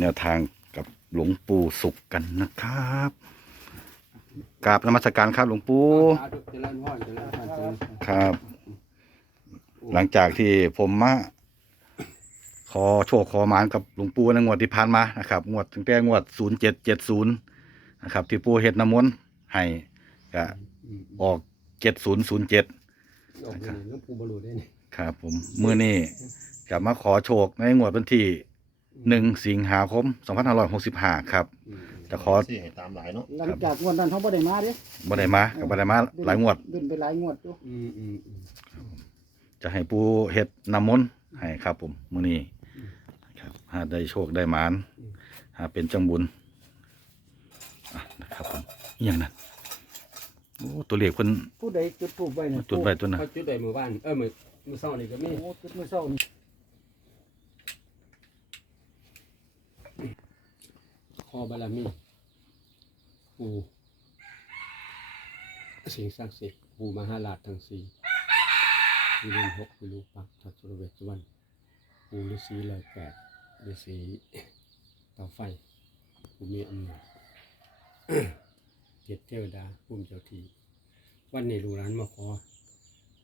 แนวทางกับหลวงปู่สุขกันนะครับกราบนมัสการครับหลวงปู่ครับ หลังจากที่ผมมาขอโชคขอหมานกับหลวงปู่ในงวดที่ผ่านมานะครับงวดตั้งแต่งวด0770นย์นะครับ ที่ปู่เฮ็ดน้ำมนต์ให้ก็ออก7007ออกมานี่หลวงปู่บรรลุได้นี่ครับผมมื้อนี้กลับมาขอโชคในงวดวันที่ 1สิงหาคม2565ครับอืมจะขอสิให้ตามหลายเนาะหลังจากงวดนั้นเขาบ่ได้มาเด้บ่ได้มาก็บ่ได้มาหลายงวดขึ้นไปหลายงวดอยู่อืมอืมอืมจะให้ปูเฮ็ดน้ำมนต์ให้ครับผมมื้อนี้ครับหาได้โชคได้หมานหาเป็นจังบุญอะนะครับผมอหย่างนั้นโอ้ตัวเลขเพิ่นผู้ใดจุดธูปไว้เนี่ยจุดไว้ตัวน่ะเขาจุดได้หมู่บ้าน เออมื้อมื้อเช้านี่ก็มีโอ้จุดมื้อเช้านี่ ขอบารมีปู่สิ่งศักดิ์สิทธิ์ปู่มหาราชทั้งสี่วิรุณหกวิรูปักทัศรเวชสุวรรณปู่ฤาษีร้อยแปดฤาษีเตาไฟผู้มีอำนาจเทพเทวดาภูมิเจ้าทีวันนี้ลูกหลานมาขอ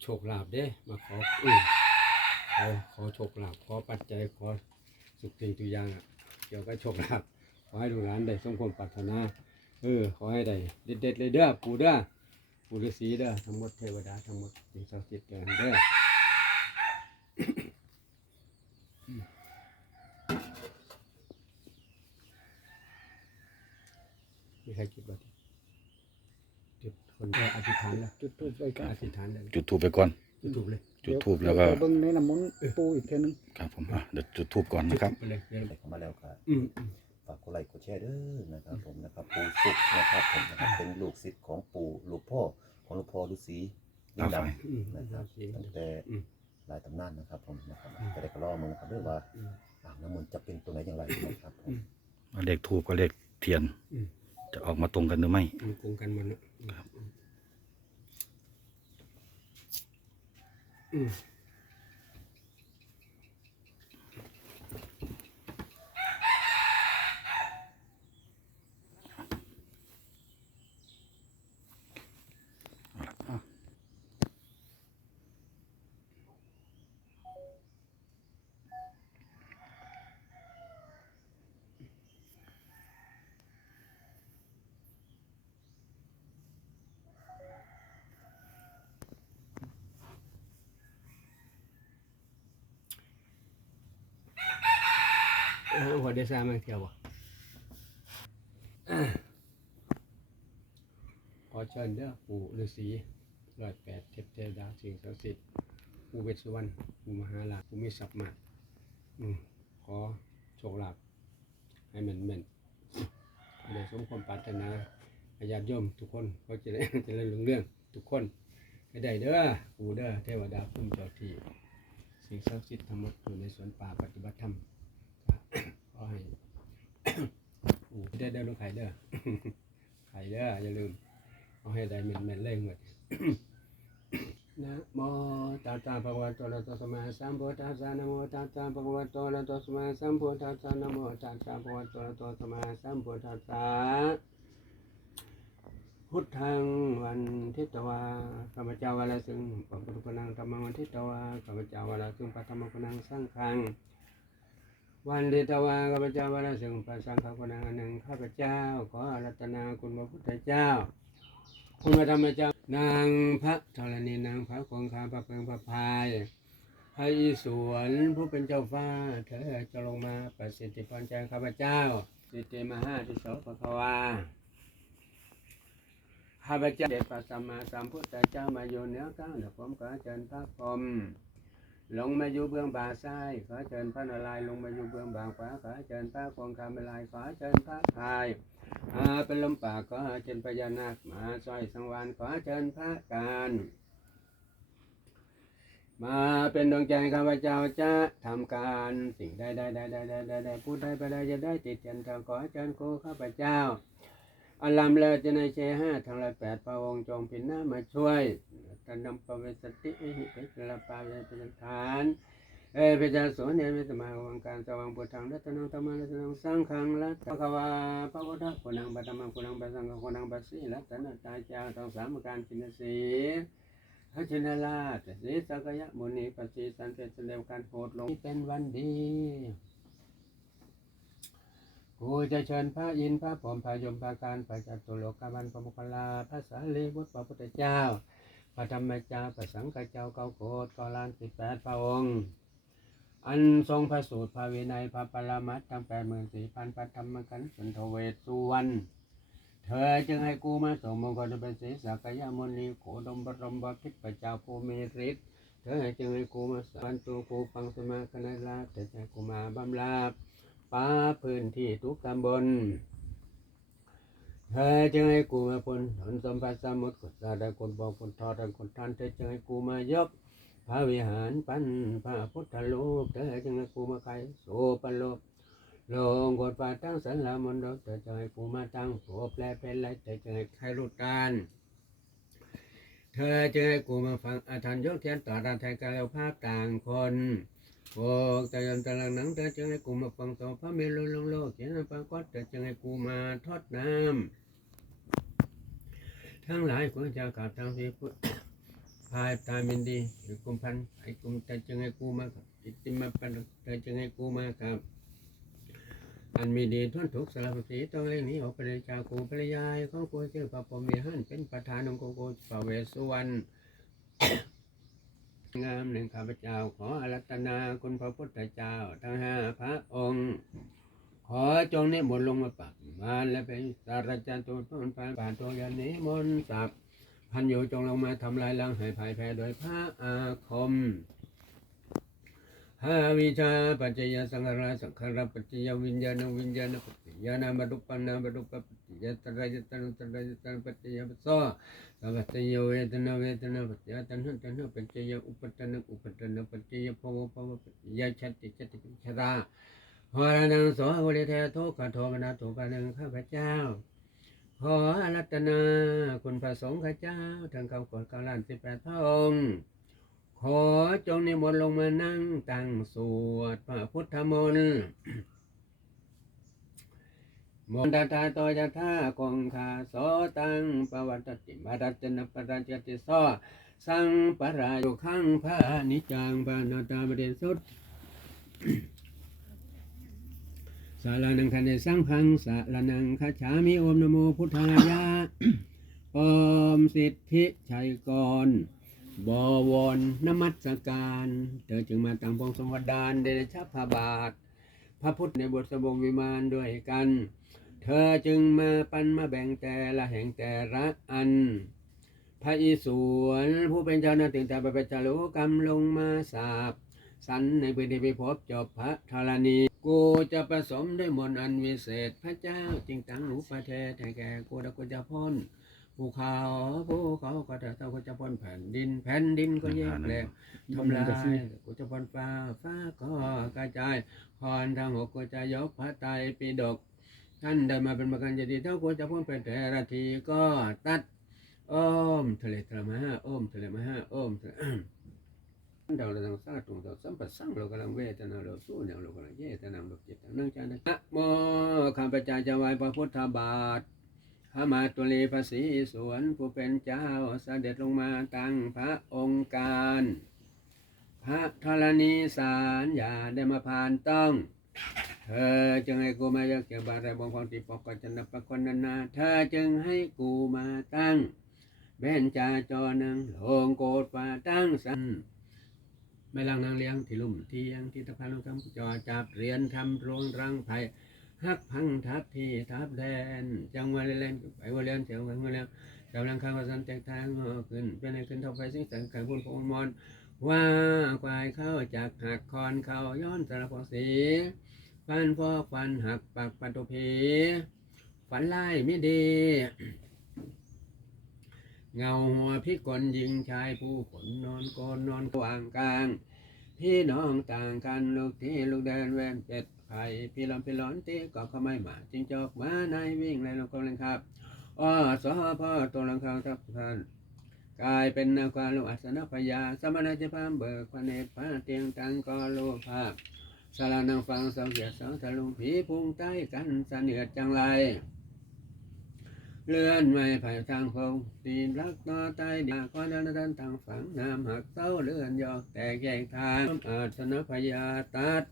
โชคลาภเด้ มาขออืขอขอโชคลาภขอปัจจัยขอสุขสิ่งทุกอย่างอะเกี่ยวกับโชคลาภ อให้ลูกหลานได้สมความปรารถนา เออ ขอให้ได้เด็ดๆเลยเด้อปู่เด้อปู่ฤาษีเด้อทั้งหมดเทวดาทั้งหมดสิ่งศักดิ์สิทธิ์เด้อเด้อมีใครจุดบ้างจุดคนก็อธิษฐานแล้วจุดธูปไว้ก็กันอธิษฐานแล้วจุดธูปไปก่อนจุดถูกเลยจุดธูปแล้วก็เดี๋ยเบิ่งในน้ำมนต์ปูอีกเทื่อนึงครับผมอะเดี๋ยวจุดธูปก่อนนะครับไปเลยเดี๋ยวได้เข้ามาแล้วครับอืมอืม ฝากกดไลค์กดแชร์เด้อนะครับผมนะครับปู่สุขนะครับผมนะครับเป็นลูกศิษย์ของปู่ลูกพ่อของหลูกพ่อฤาษีลิงดอืมำนะครับตั้งแต่อืมหลายตำนานนะครับผมนะครับก็ได้กระลอกมึงนะครับด้วยว่าอืมอ่างน้ำมนต์จะเป็นตัวไหนอย่างไรนะครับผมเลขธูปกับเลขเทียนอืมจะออกมาตรงกันหรือไม่มันโกงกันมันอะครับ อืม หัวเดซ่ามาเที่ยวบ่อ่ขอเชิญเด้อปู่ฤาษีร้อยแปดเทพเทวดาสิ่งศักดิ์สิทธิ์ปู่เวสสุวรรณปู่มหาราชปู่มีศักดิ์มากอืมขอโชคลาภให้แม่นแม่นได้สมความปรารถนาให้ญาติโยมทุกคนเขาจะได้เจะเรื่องเรื่องทุกคนให้ได้เด้อปู่เด้อเทวดาภูมิเจ้าที่สิ่งศักดิ์สิทธิ์ทั้งหมดอยู่ในสวนป่าปฏิบัติธรรม อให้อูได้ได้ลูกไข่เด้อไข่เด้ออย่าลืม เอาให้ได้เหม็นเหม็นเล่งหมดนะโมตัสสะภะคะวะโตอะระหะโตสัมมาสัมพุทธัสสะนะโมตัสสะภะคะวะโตอะระหะโตสัมมาสัมพุทธัสสะนะโมตัสสะภะคะวะโตอะระหะโตสัมมาสัมพุทธัสสะพุทธังวันทิตวาข้าพเจ้าวาลาซึ่งพระพุทธนังธรรมวันทิตวาข้าพเจ้าวาลาซึ่งพระธรรมพนังสร้างฆัง วันเดตวาข้าพเจ้าวาระสึงประสังขคุณอันหนึ่งข้าพเจ้า ขออารัตนาคุณพระพุทธเจ้า คุณพระธรรมเจ้า นางพระธรณีนางพระคงคาพระเพิงพระพายพระอิศวรผู้เป็นเจ้าฟ้า เธอจะลงมาประสิทธิพรใจข้าพเจ้า สิทธิมหาทิโสภควาข้าพเจ้าเดชพระสัมมาสัมพุทธเจ้ามาอยู่เนือก้าวเหนือผมขอเชิญพระพรม ลงมาอยู่เบื้องบ่าซ้ายขอเชิญพระนารายลงมาอยู่เบื้องบ่าขวาขอเชิญพระคงคำลายขอเชิญพระพายอาเป็นลมปากขอเชิญพญานาคมาสร้อยสังวานขอเชิญพระการมาเป็นดวงใจข้าพเจ้าจะทำการสิ่งใดใดใดใดใดใดพูดใดไปใดจะได้ติดเตียนทางขอเชิญครูข้าพเจ้า อัลลัมเลอจะในเชห้าทางละแปดพระองค์จงพินหน้ามาช่วยกันนำปเวสติอิหิเปจลปาเวเป็นฐานเอปิจาโสเนมิตมาวังการสว่างพุทธังรัตนังธรรมรัตนังสังฆังรัตถะคะวาพระพุทธคุณังปัตมังคุณังปัสสังคุณังปัสสีรัตนตาจาต้องสามการกินสีพระชนราชสีสักยะมุนีปัสสีสันเตเสดวการโหดลงเป็นวันดี กูจะเชิญพระอินทร์พระพรหมพระยมพระการพระจัตุโลกาบันพระมุคลาพระสารีบุตรพระพุทธเจ้า พระธรรมเจ้าพระสังฆเจ้าเก้าโกดเก้าล้านสิบแปดพระองค์ อันทรงพระสูตรพระวินัยพระปรมัตถ์ทั้งแปดหมื่นสี่พันพระธรรมขันสุนทเวสสุวรรณเธอจึงให้กูมาส่งมงคลเป็นศีสักยมนีโขดมบรมบพิตรพระเจ้าภูมิฤทธิ์เธอจึงให้กูมาสานตัวกูฟังสมาคณะลาแต่ใจกูมาบำลาบ ป้าพื้นที่ทุกตำบลเธอจึงให้กูมาพ้นถนสมบัติสมุทรกุศลได้คนบอกคนทอดได้คนทันเธอจึงให้กูมายกพระวิหารปั้นพระพุทธรูปเธอจึงให้กูมาไขโสปโลกลงกดฟ้าตั้งสันลามนดกเธอจึงให้กูมาตั้งโผแปลเป็นไรเธอจึงให้ใครรู้ตานเธอจึงให้กูมาฟังอาถรรพ์ยกเทียนต่อรานแทนกายภาพต่างคน โอ้แต่ยันตะลังหนังเธอจึงให้กูมาฟังต่อพระเมรุลงโลกเขียนปรากฏเธอจึงให้กูมาทอดน้ำทั้งหลายควรจะกราบทางที่พุทธพายตามินดีหรือกุมพันไอ้กุมแต่จึงให้กูมาอิติมาปันแต่จึงให้กูมาครับอันมีดีทวนทุกสารพัดสีต้องเล่นนี้ออกไปเลยจากกูภรรยายของกูชื่อพระพรหมีหันเป็นประธานของกูกูปเวสุวรรณ งามหนึ่งข้าพเจ้าขออารัตนาคุณพระพุทธเจ้า ทั้งห้าพระองค์ ขอจงนิมนต์ลงมาปักมาและเป็นสารจันตุต้นปานป่านตัวยันนิมนต์สับพันโยจงลงมาทำลายล้างให้ภายแพ้โดยพระอาคมหาวิชาปัจจยสังขารสังขารปัจจยวิญญาณวิญญาณปัจจยนามารุปันนามารุปป ยตระยตระตระยตระปัจจยปัสสะสัพพะโยเวทนาเวทนาปัจจยตัณหตัณหปัจจยอุปทานอุปทานปัจจยภวภวปัจจยชัตติชัตติชราหารังโสวริเทโทขโทมนาโตปานังข้าพเจ้าขอรัตนาคุณพระสงฆ์ข้าเจ้าทั้งคำกดกาล้านสิบแปดพระองค์ขอจงนิมนต์ลงมานั่งตั้งสวดพระพุทธมนต์ มนตตาโตยะธาคงคาโสตังปวัตติมารัตนปราจติโสสังปรายุขังพระนิจังปานาตาบเดสุดสารนังคันเดสังพังสารนังคาฉามิโอมนโมพุทธายะอมสิทธิชัยกรบวรนมัสการ เธอจึงมาตั้งพงสมวดานเดชพบาท พระพุทธในบทสบงวิมานด้วยกัน เธอจึงมาปันมาแบ่งแต่ละแห่งแต่ละอัน พระอิศวรผู้เป็นเจ้าหน้าที่แต่ไปจารุกรรมลงมาสาบสันในพื้นที่ไปพบจบพระธรณีกูจะผสมด้วยมนต์อันวิเศษ พระเจ้าจึงตั้งหนูประเทศให้แก่กูและกูจะพ้น ภูเขาภูเขาก็จะเท่ากูจะพ้นแผ่นดิน แผ่นดินก็แยกแหลกทำลายกูจะพ้นฟ้าฟ้าก็กระจายพรทางหกกูจะยกพระไตรปิฎกท่านได้มาเป็นประกันจะดีเท่ากูจะพ้นเป็นแต่ละทีก็ตัดอ้อมทะเลทะเลมหาอ้อมทะเลมหาอ้อมทะเลเราเราต้องสร้างตรงเราสัมปสังเรากำลังเวทนาเราสู้เนี่ยเรากำลังเยทนาเราจิตนั่งใจนะนะโมข้าพเจ้าจะไหว้พระพุทธบาท พระมาตุลีภาษีสวนผู้เป็นเจ้าเสด็จลงมาตั้งพระองค์การ พระธรณีสารอย่าได้มาผ่านต้อง เธอจึงให้กูมายกเกี่ยวบาอะไรบงความติปกจนปะคนนานา เธอจึงให้กูมาตั้งเบนจาจอนังลงโกดฟ้าตั้งสันไม่ลังนางเลี้ยงที่ลุ่มเที่ยงที่ตะพันลงคำจอจับเรียนทำโรงรังไผ่ ฮักพังทับทีทับแดนจังหวะเล่นไปว่าเลี้ยงเสียวกันมาแล้วเจ้าลังคาวสันแตกทางขึ้นเป็นขึ้นเท่าไฟสิงสังกังคุณพงมอนว่าควายเข้าจากหักคอนเข้าย้อนสารพอสีฟันพอฟันหักปากปันตุพีฝันไล่ไม่ดี เงาหัวพี่กลยิงชายผู้ขนนอนกอนนอนกวางกลาง พี่น้องต่างกันลูกที่ลูกแดนแวนเป็ด ไผ่พี่ลำพี่ร้อนตีก็เขาไม่มาจิงจอกมาในวิ่งเลยลงกำลังครับอ้อสอพ่อตัวลังคาทับท่านกายเป็นนาควาโลอัสนพยา สมณจิพามเบิกพระเนตรพระเตียงตังกอโลภาสารานังฟังเสาเกียรติเสาทะลุงผีพุงใต้กันเสนียดจังไร เลื่อนไม่ไผ่ทางคงตีนรักต่อใต้ดาก็ดันดันทางฝังน้ำหักเต้าเลื่อนยอกแต่แยกทางอาสนพยาตัด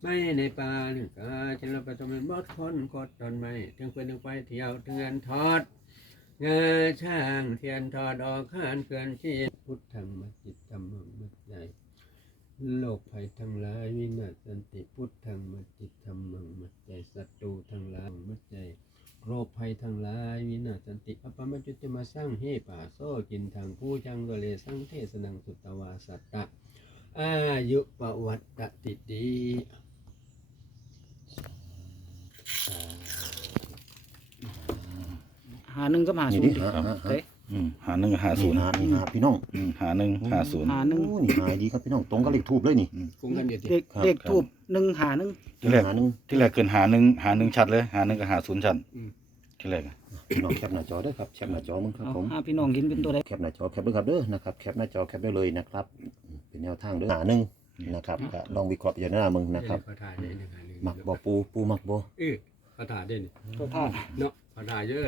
ไม่ในป่าหนึ่งกาจะเราไปทำเป็นมดคนกดตนไม่ถึงเพื่อนถึงไปเที่ยวเทือนทอดงาช่างเทียนทอดออกข้านเกินชีพพุทธธรรมจิตธรรมมัจใจโลกภัยทั้งหลายวินาศสันติพุทธังมัจจิตธรรมังมัจใจศัตรูทั้งหลายมัจใจโรคภัยทั้งหลายวินาศสันติอปมัจจุติมาสร้างเฮป่าโซกินทางผู้จังก็เลยสร้างเทศนังสุตตวาสัตตะ อายุปวัตตติดีหาหนึ่งก็หานี่ศูนดิย์หาหาหาเต้อืมหาหนึ่งกับหาศูนี่นย์หานี่หาพี่น้องอืมหาหนึ่งหาศูนย์ หาหนึ่งโอ้นี่หายดีครับพี่น้องตรงกับเลขทูบเลยนี่ฟุ้งกันเดียวเด็กครับ เด็กทูบหนึ่งหาหนึ่งที่แรก หาหนึ่งที่แรกเกินหาหนึ่งหาหนึ่งชัดเลยหาหนึ่งกับหาศูนย์ชัดที่แรกอะพี่น้องแคปหน้าจอเด้อครับแคปหน้าจอมึงครับเอาผมหาพี่น้องเห็นเป็นตัวใด แคปหน้าจอแคปด้วยครับเด้อนะครับแคปหน้าจอแคปได้เลยนะครับ เป็นแนวทางเด้อหาหนึ่งนะครับก็ลองวิเคราะห์พิจารณามึงนะครับเขาถ่ายได้หนึ่งหาหนึ่งมักบ่ปูปูมักบ่เออเขาถ่ายได้นี่ตัวท่าเนาะเขาถ่ายเยอะ